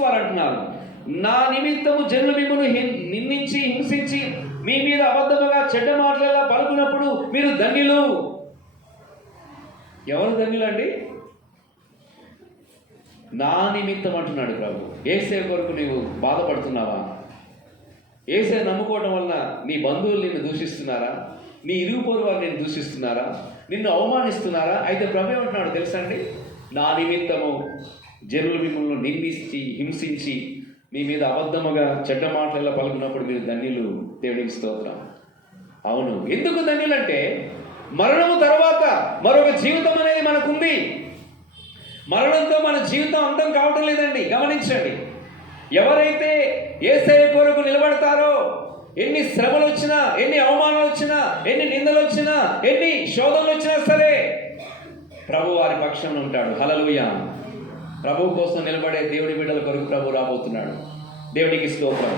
క్రీస్తు వారు అంటున్నారు, నా నిమిత్తము జనులు మిమ్మల్ని నిందించి హింసించి మీ మీద అబద్ధముగా చెడ్డ మాటలలా పలుకున్నప్పుడు మీరు ధన్యులు. ఎవరు ధన్యులండి? నా నిమిత్తం అంటున్నాడు ప్రభు. యేసే కొరకు నీవు బాధపడుతున్నావా? యేసే నమ్ముకోవడం వలన నీ బంధువులు నిన్ను దూషిస్తున్నారా? నీ ఇరుగు పొరుగు వారు నిన్ను దూషిస్తున్నారా? నిన్ను అవమానిస్తున్నారా? అయితే ప్రభు ఏమంటున్నాడు తెలుసా అండి? నా నిమిత్తము జనులు మిమ్మల్ని నిందించి హింసించి మీ మీద అబద్ధముగా చెడ్డ మాటలలో పలుకున్నప్పుడు మీరు ధన్యులు. దేవునికి స్తోత్రం. అవును, ఎందుకు ధన్యులంటే మరణము తర్వాత మరొక జీవితం అనేది మనకుంది. మరణంతో మన జీవితం అంతం కావటం లేదండి. గమనించండి, ఎవరైతే యేసయ్య కొరకు నిలబడతారో ఎన్ని శ్రమలు వచ్చినా, ఎన్ని అవమానాలు వచ్చినా, ఎన్ని నిందలు వచ్చినా, ఎన్ని శోధనలు వచ్చినా సరే ప్రభు వారి పక్షంలో ఉంటాడు. హల్లెలూయా. ప్రభు కోసం నిలబడే దేవుడి బిడ్డల కొరకు ప్రభు రాబోతున్నాడు. దేవునికి స్తోత్రం.